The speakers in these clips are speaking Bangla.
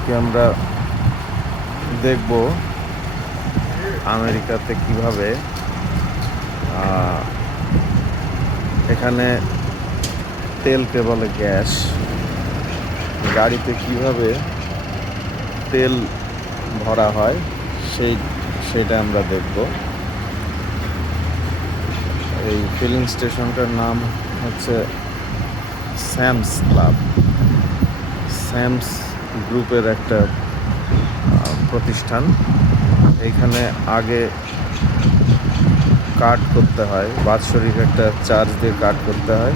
আজকে আমরা দেখব আমেরিকাতে কিভাবে এখানে তেলকে বলে গ্যাস, গাড়িতে কিভাবে তেল ভরা হয় সেটা আমরা দেখব। এই ফিলিং স্টেশনটার নাম হচ্ছে স্যামস ক্লাব। স্যামস গ্রুপের একটা প্রতিষ্ঠান। এইখানে আগে কার্ড করতে হয়, বাৎসরিক একটা চার্জ দিয়ে কার্ড করতে হয়,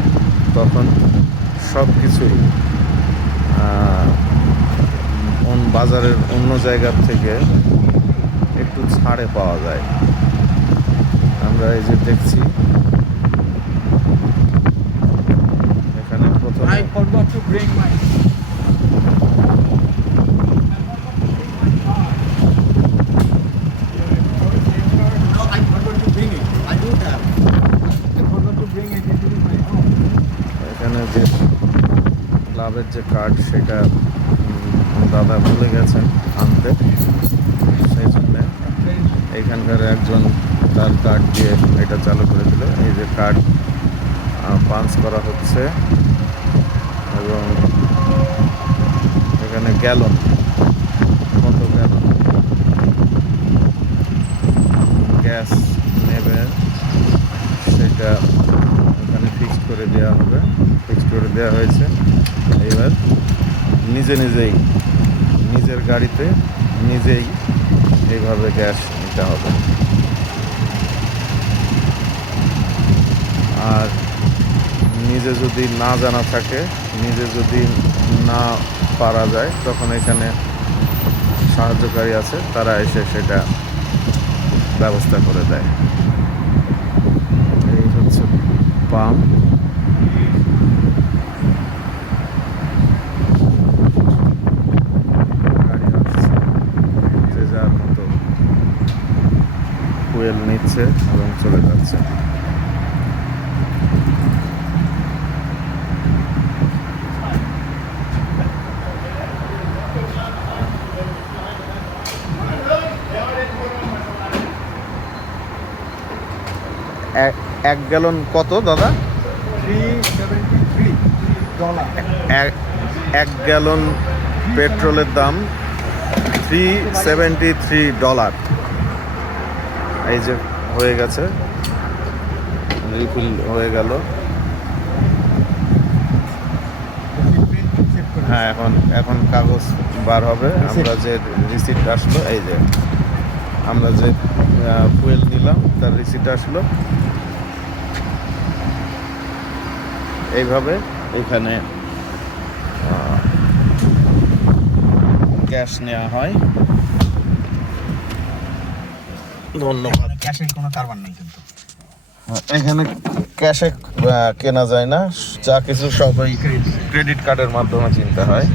তখন সব কিছুই বাজারের অন্য জায়গার থেকে একটু ছাড়ে পাওয়া যায়। আমরা এই যে দেখছি এখানে প্রথমে এখানে যে ক্লাবের যে কার্ড সেটা দাদা ভুলে গেছেন আনতে, সেই জন্যে এইখানকার একজন তার কার্ড দিয়ে এটা চালু করে দিল। এই যে কার্ড পাঞ্চ করা হচ্ছে এবং এখানে গ্যালন, কত গ্যালন গ্যাস নেবে সেটা এখানে ফিক্সড করে দেওয়া হবে। ফিক্সড করে দেওয়া হয়েছে। এইবার নিজের গাড়িতে নিজেই এইভাবে গ্যাস নিতে হবে। আর নিজে যদি না জানা থাকে, নিজে যদি না পারা যায়, তখন এখানে সাহায্যকারী আছে, তারা এসে সেটা ব্যবস্থা করে দেয়। এই হচ্ছে পাম্প। গাড়ি আসছে, যে যার মতো ফুয়েল নিচ্ছে এবং চলে যাচ্ছে। এক গ্যালন কত দাদা? এক গ্যালন পেট্রোলের দাম $373। এই যে হয়ে গেছে, রিফিল হয়ে গেল। হ্যাঁ, এখন কাগজ বার হবে। আমরা যে রিসিট আসলো, এই যে আমরা যে ফুয়েল নিলাম তার রিসিট আসলো। এইভাবে এখানে গ্যাস নেওয়া হয়। ধন্যবাদ। ক্যাশের কোনো কারবার নেই কিন্তু এখানে ক্যাশে কেনা যায় না, যা কিছু সবাই ক্রেডিট কার্ডের মাধ্যমে কিনতে হয়।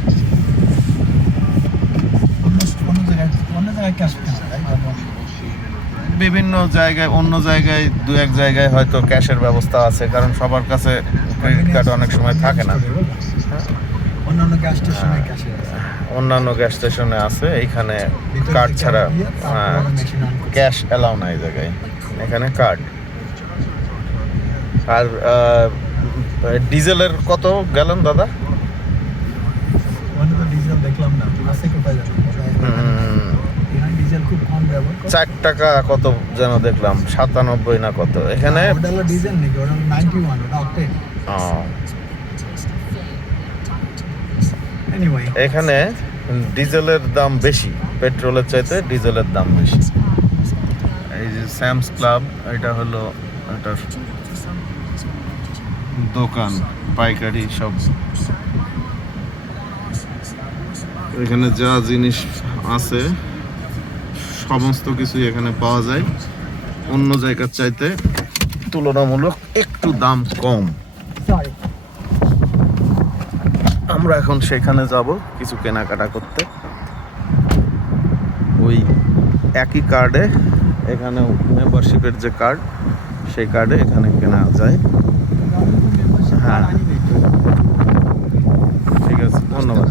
বিভিন্ন জায়গায়, অন্য জায়গায় দু এক জায়গায় হয়তো ক্যাশের ব্যবস্থা আছে, কারণ সবার কাছে ক্রেডিট কার্ড অনেক সময় থাকে না। অন্যান্য গ্যাস স্টেশনে আছে, এইখানে কার্ড ছাড়া ক্যাশ অ্যালাউ নাই জায়গায়, এখানে কার্ড। আর ডিজেলের কত গ্যালন দাদা? $4 কত যেন দেখলাম, 97 না কত এখানে। এখানে ডিজেলের দাম বেশি, পেট্রোলের চাইতে ডিজেলের দাম বেশি। এই যে স্যামস ক্লাব, এটা হলো একটা দোকান, পাইকারি সব। এখানে যা জিনিস আছে সমস্ত কিছুই এখানে পাওয়া যায়। অন্য জায়গার চাইতে তুলনামূলক একটু দাম কম। আমরা এখন সেখানে যাব কিছু কেনাকাটা করতে। ওই একই কার্ডে, এখানে মেম্বারশিপের যে কার্ড, সেই কার্ডে এখানে কেনা যায়। হ্যাঁ, ঠিক আছে, ধন্যবাদ।